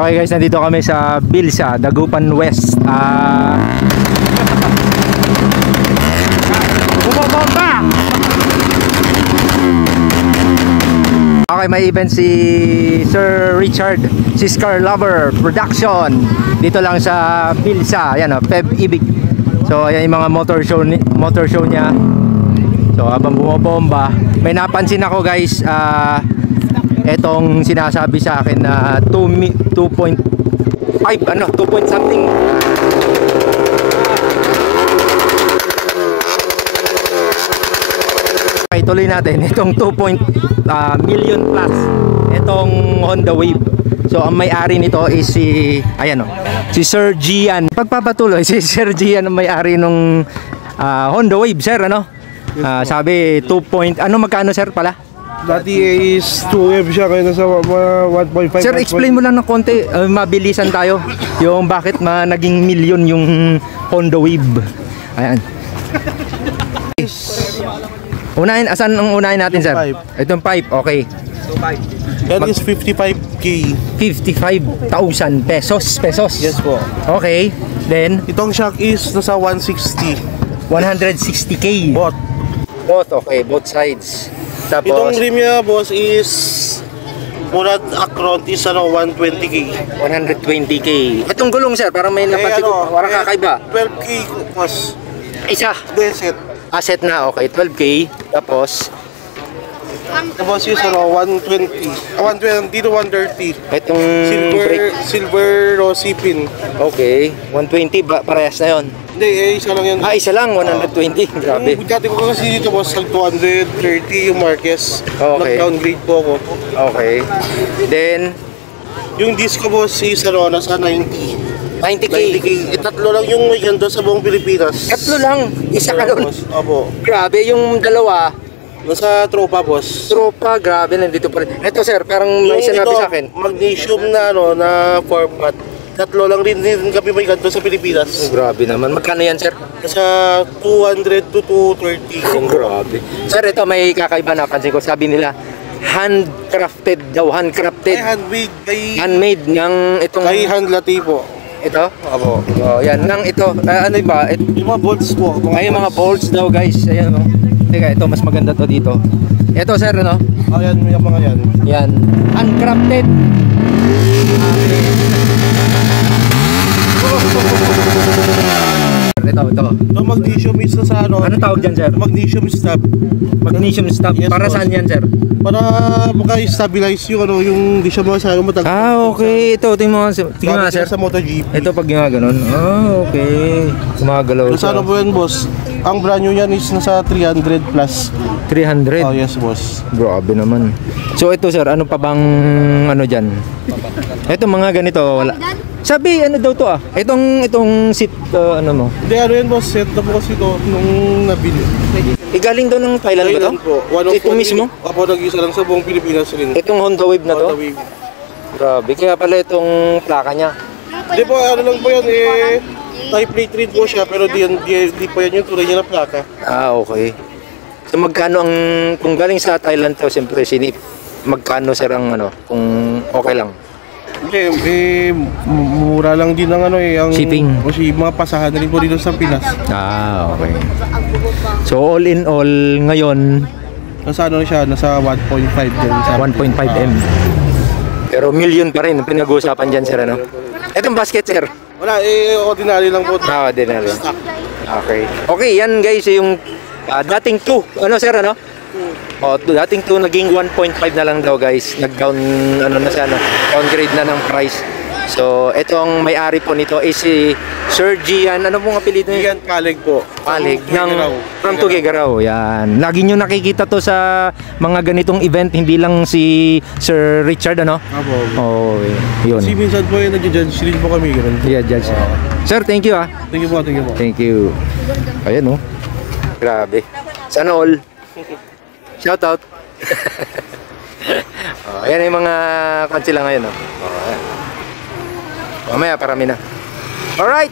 Okay guys, nandito kami sa Bilsa, Dagupan West. Okay, may event si Sir Richard Siscar Lover Production dito lang sa Bilsa. Ayan o, Feb Ibig. So ayan yung mga motor show niya. So habang bumabomba, may napansin ako guys, etong sinasabi sa akin na 2.5 ano, 2 point something. Okay, tuloy natin itong 2 million plus itong Honda Wave. So ang may-ari nito is si ayan, si Sir Gian. Pagpapatuloy si Sir Gian ang may-ari nung Honda Wave, sir, ano? Sabi 2 ano, magkano sir pala? Dati is 2F siya, kaya nasa 1.5. Sir, explain mo lang ng konti, mabilisan tayo. Yung bakit naging million yung Honda Wave. Ayan. Unahin, asan ang unahin natin, sir? Itong pipe, okay. Yan is 55K. 55,000 pesos. Yes po. Okay. Then, Itong shock is nasa 160. 160K. Both, okay. Both sides. Tapos, Itong rim niya, boss, is Murad Akron is 120K. 120K. Itong gulong, sir, parang may napansin ko, parang kakaiba. 12K, boss. Isa. Deset. Asset na, okay. 12K. Tapos, Boss is 120. 120 to 130. itong brake. Silver rosy pin. Okay. 120, parehas na yun. Hindi, isa lang yan. Isa lang, 120. Grabe. Dati ko kasi dito, boss, 230 yung Marquez. Okay. Nag-downgrade po ako. Okay. Then, Yung disco, boss, is nasa 90. 90K. 90K. Tatlo lang yung may ganito sa buong Pilipinas. Tatlo lang. Isa ka doon. Boss. Opo. Grabe, yung dalawa. Nasa tropa, boss. Tropa, grabe, nandito pa rin. Ito, sir, parang may sinabi sa akin. Magnesium na, na format. Tatlo lang rin kami may ganito sa Pilipinas. Grabe naman. Magkano yan, sir? Nasa 200 to 230. Grabe. Sir, ito may kakaiba napansin ko. Sabi nila, handcrafted daw. Handcrafted. Ay, handmade. Handmade ng itong... Kay handlati po. Ito? Opo. Oh, yan. Nang ito. Ano ba? Yung mga bolts po. Ay, yung mga bolts daw, guys. Ayan, no? Teka, ito. Mas maganda to dito. Ito, sir, ano? Ayan, yung mga yan. Yan. Handcrafted. Ito. Ito magnesium is sa ano? Ano tawag dyan, sir? Magnesium stab. Magnesium stub. Yes, Para boss. saan yan, sir? Para maka-stabilize yung di siya masyadong matagal. Okay. Ito, tingnan mo, sir. Sa MotoGP. Ito pag gano'n. Okay. Gumagalaw Sa ano po yan, boss? Ang brand new yan is nasa 300 plus. 300. Oh, yes, boss. Grabe naman. So ito, sir, ano pa bang ano dyan? Ito mga ganito, wala. Sabi, ano daw to Itong seat, ano mo? Hindi, ano yan, boss? Set na po kasi ito nung nabili. Galing daw ng Thailand ba to? Po. Ito mismo? Apo, nag-isa lang sa buong Pilipinas rin. Itong Honda Wave na to? Honda Wave. Grabe, kaya pala itong plaka niya. Hindi po, ano lang po yan, type plate rin po siya, pero di po yan yung tunay niya na plaka. Okay. So magkano ang, kung galing sa Thailand to, siyempre magkano sir ang ano, kung okay lang? Hindi, mura lang din ang Shipping. Kasi mga pasahan na rin po dito sa Pinas. Okay. So all in all, ngayon, Nasa ano siya, nasa 1.5 din. 1.5M. Pero million pa rin ang pinag-uusapan dyan, sir, ano? Itong basket, sir. Wala, ordinary lang po. Ordinary. Okay. Okay, yan guys, yung dating 2. Ano, sir, ano? Dating 2 naging 1.5 na lang daw, guys. Nag-down, downgrade na ng price. So, itong may-ari po nito is si Sir Gian. Ano pong apelido niya? Gian Palig po. Palig from Tuguegarao. Yan. Lagi nyo nakikita to sa mga ganitong event, hindi lang si Sir Richard, ano? Apo. Yun. Kasi minsan po yung nag-judge rin po kami. Ganun. Yeah, judge. Sir, thank you, Thank you po, thank you po. Thank you. Ayan, grabe. Sana all. Shout out. Ayan yung mga kantsi lang ngayon, Mamaya, parami na. Alright!